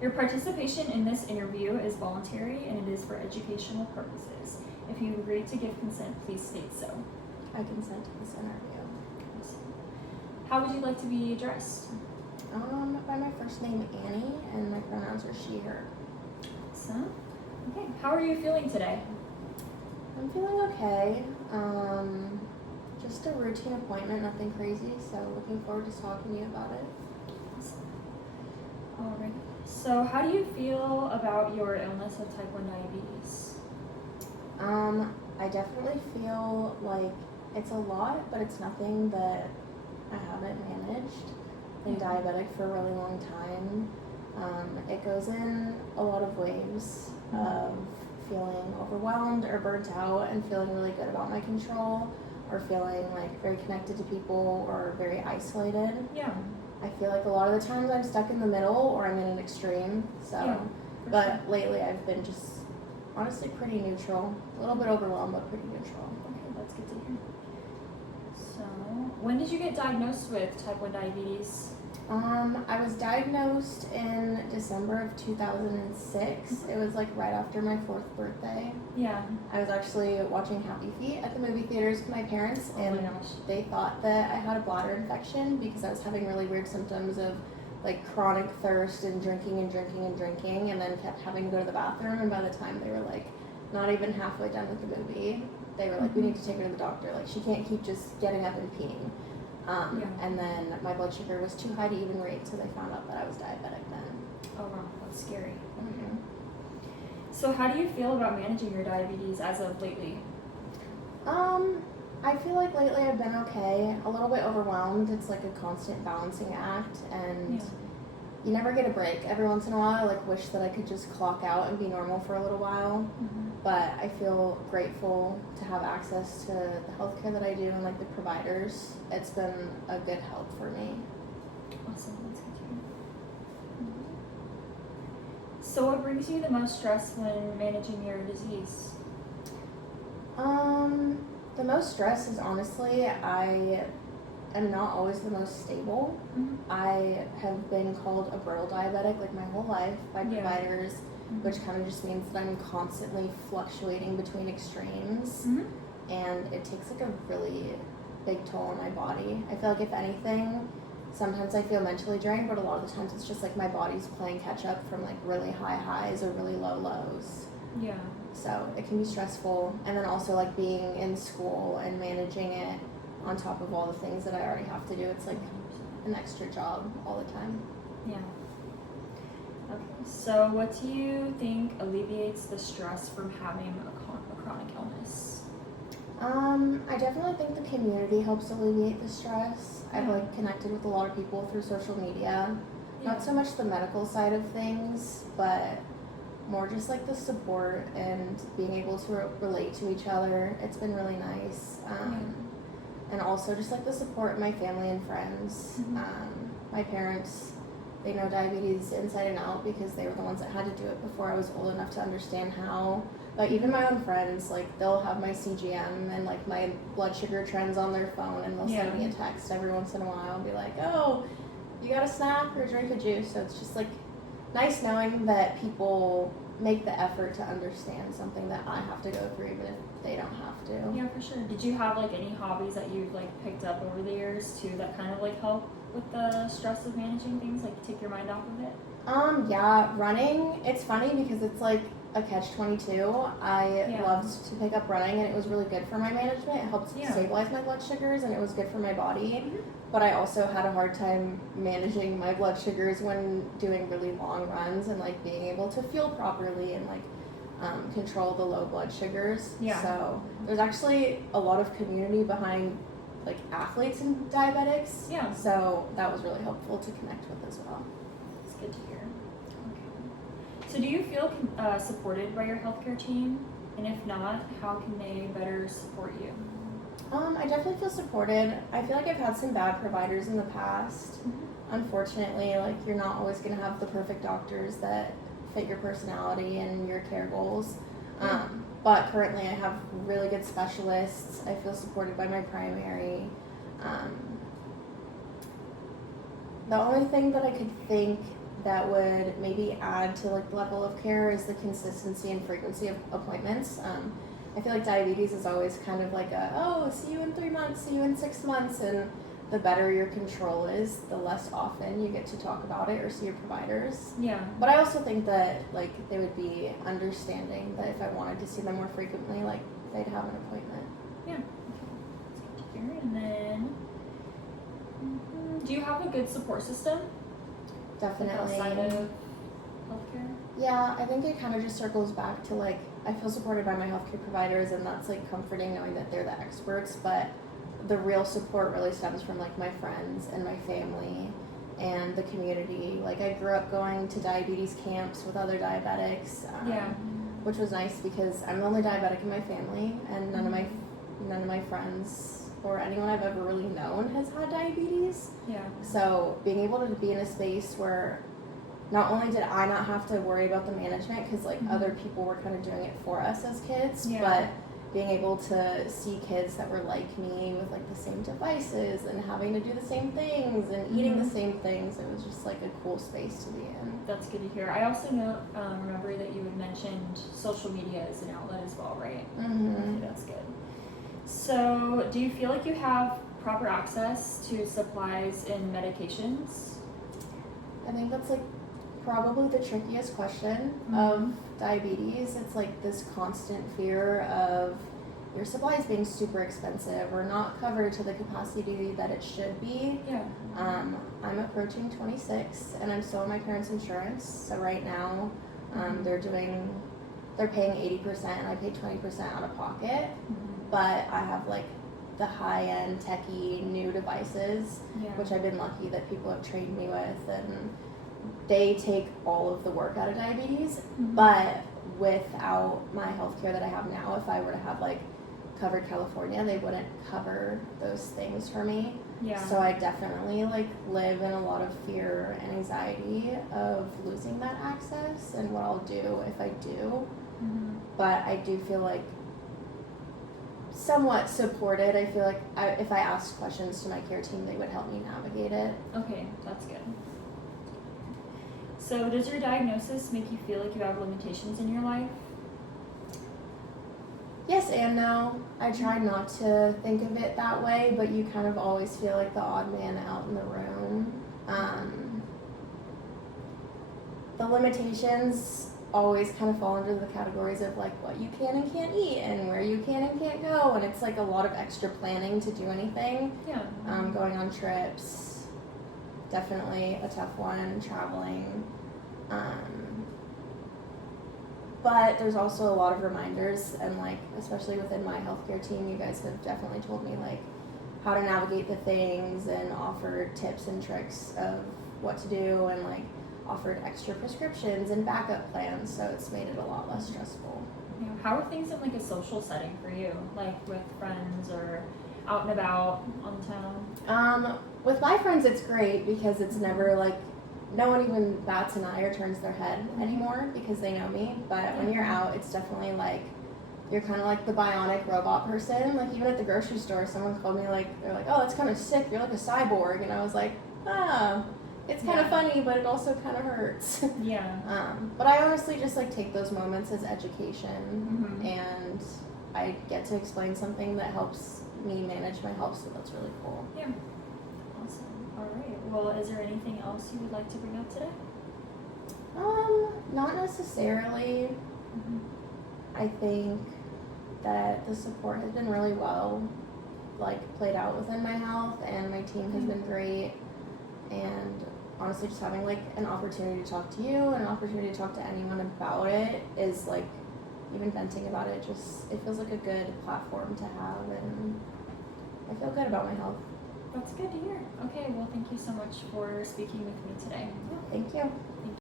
Your participation in this interview is voluntary and it is for educational purposes. If you agree to give consent, please state so. I consent to this interview. How would you like to be addressed? By my first name, Annie, and my pronouns are she, her. Awesome. Okay. How are you feeling today? I'm feeling okay. Just a routine appointment, nothing crazy, so looking forward to talking to you about it. Alright. So how do you feel about your illness of type 1 diabetes? I definitely feel like it's a lot, but it's nothing that I haven't managed. I've been diabetic for a really long time. It goes in a lot of waves of feeling overwhelmed or burnt out and feeling really good about my control, or feeling like very connected to people or very isolated. Yeah. I feel like a lot of the times I'm stuck in the middle or I'm in an extreme. But lately I've been just honestly pretty neutral. A little bit overwhelmed, but pretty neutral. Okay, that's good to hear. So, when did you get diagnosed with type 1 diabetes? I was diagnosed in December of 2006. It was like right after my 4th birthday. Yeah. I was actually watching Happy Feet at the movie theaters with my parents, and they thought that I had a bladder infection because I was having really weird symptoms of like chronic thirst and drinking, and then kept having to go to the bathroom. And by the time they were like not even halfway done with the movie, they were like, we need to take her to the doctor. Like, she can't keep just getting up and peeing. And then my blood sugar was too high to even rate, so they found out that I was diabetic then. Oh wow, that's scary. Mm-hmm. So how do you feel about managing your diabetes as of lately? I feel like lately I've been okay. A little bit overwhelmed. It's like a constant balancing act, and you never get a break. Every once in a while I like wish that I could just clock out and be normal for a little while. But I feel grateful to have access to the healthcare that I do and like the providers. It's been a good help for me. Awesome, that's good to hear. So what brings you the most stress when managing your disease? The most stress is honestly, I am not always the most stable. I have been called a brittle diabetic like my whole life by providers, which kind of just means that I'm constantly fluctuating between extremes, and it takes like a really big toll on my body. I feel like if anything, sometimes I feel mentally drained, but a lot of the times it's just like my body's playing catch up from like really high highs or really low lows. Yeah. So it can be stressful, and then also like being in school and managing it on top of all the things that I already have to do. It's like an extra job all the time. Yeah. Okay, so what do you think alleviates the stress from having a chronic illness? I definitely think the community helps alleviate the stress. I've like connected with a lot of people through social media. Not so much the medical side of things, but more just like the support and being able to relate to each other. It's been really nice. And also just like the support of my family and friends. My parents, they know diabetes inside and out because they were the ones that had to do it before I was old enough to understand how. But even my own friends, like they'll have my CGM and like my blood sugar trends on their phone, and they'll send me a text every once in a while and be like, oh, you got a snack or drink a juice? So it's just like nice knowing that people make the effort to understand something that I have to go through even if they don't have to. Yeah, for sure. Did you have like any hobbies that you've like picked up over the years too that kind of like help with the stress of managing things, like take your mind off of it? Yeah, running. It's funny because it's like a catch-22. I loved to pick up running, and it was really good for my management. It helped stabilize my blood sugars, and it was good for my body. But I also had a hard time managing my blood sugars when doing really long runs and like being able to fuel properly and like control the low blood sugars. So there's actually a lot of community behind like athletes and diabetics. So that was really helpful to connect with as well. It's good to hear. Okay. So do you feel supported by your healthcare team? And if not, how can they better support you? I definitely feel supported. I feel like I've had some bad providers in the past. Unfortunately, like you're not always going to have the perfect doctors that fit your personality and your care goals. But currently I have really good specialists. I feel supported by my primary. The only thing that I could think that would maybe add to like the level of care is the consistency and frequency of appointments. I feel like diabetes is always kind of like see you in 3 months, see you in 6 months, and the better your control is, the less often you get to talk about it or see your providers. Yeah. But I also think that like they would be understanding that if I wanted to see them more frequently, like they'd have an appointment. Yeah. Okay. That's good to hear. And then, do you have a good support system? Definitely. Outside of healthcare? Yeah, I think it kind of just circles back to like I feel supported by my healthcare providers, and that's like comforting knowing that they're the experts, but the real support really stems from like my friends and my family and the community. Like I grew up going to diabetes camps with other diabetics, which was nice because I'm the only diabetic in my family, and none of my friends or anyone I've ever really known has had diabetes. Yeah. So being able to be in a space where not only did I not have to worry about the management because like other people were kind of doing it for us as kids, but being able to see kids that were like me with like the same devices and having to do the same things and eating the same things, it was just like a cool space to be in. That's good to hear. I also remember that you had mentioned social media as an outlet as well, right? Mm-hmm. That's good. So do you feel like you have proper access to supplies and medications? I think that's like probably the trickiest question of diabetes. It's like this constant fear of your supplies being super expensive or not covered to the capacity that it should be. Yeah. I'm approaching 26 and I'm still on my parents' insurance. So right now they're paying 80% and I pay 20% out of pocket. But I have like the high-end techie new devices, which I've been lucky that people have trained me with, and they take all of the work out of diabetes. But without my healthcare that I have now, if I were to have like covered California, they wouldn't cover those things for me. So I definitely like live in a lot of fear and anxiety of losing that access and what I'll do if I do. But I do feel like somewhat supported. I feel like if I asked questions to my care team, they would help me navigate it. Okay, that's good. So does your diagnosis make you feel like you have limitations in your life? Yes and no. I try not to think of it that way, but you kind of always feel like the odd man out in the room. The limitations always kind of fall under the categories of like what you can and can't eat and where you can and can't go, and it's like a lot of extra planning to do anything. Going on trips, definitely a tough one. Traveling, but there's also a lot of reminders, and like especially within my healthcare team, you guys have definitely told me like how to navigate the things and offered tips and tricks of what to do, and like offered extra prescriptions and backup plans, so it's made it a lot less stressful. How are things in like a social setting for you, like with friends or out and about on town? With my friends it's great because it's never like no one even bats an eye or turns their head anymore because they know me. But when you're out, it's definitely like you're kind of like the bionic robot person. Like even at the grocery store, someone called me like, they're like, oh, that's kind of sick, you're like a cyborg, and I was like, it's kind of funny, but it also kind of hurts. But I honestly just like take those moments as education, and I get to explain something that helps me manage my health, so that's really cool. Yeah. Awesome. All right. Well, is there anything else you would like to bring up today? Not necessarily. I think that the support has been really well like played out within my health, and my team has been great. And honestly, just having like an opportunity to talk to you and an opportunity to talk to anyone about it is like, even venting about it, just it feels like a good platform to have, and I feel good about my health. That's good to hear. Okay, well, thank you so much for speaking with me today. Yeah, thank you.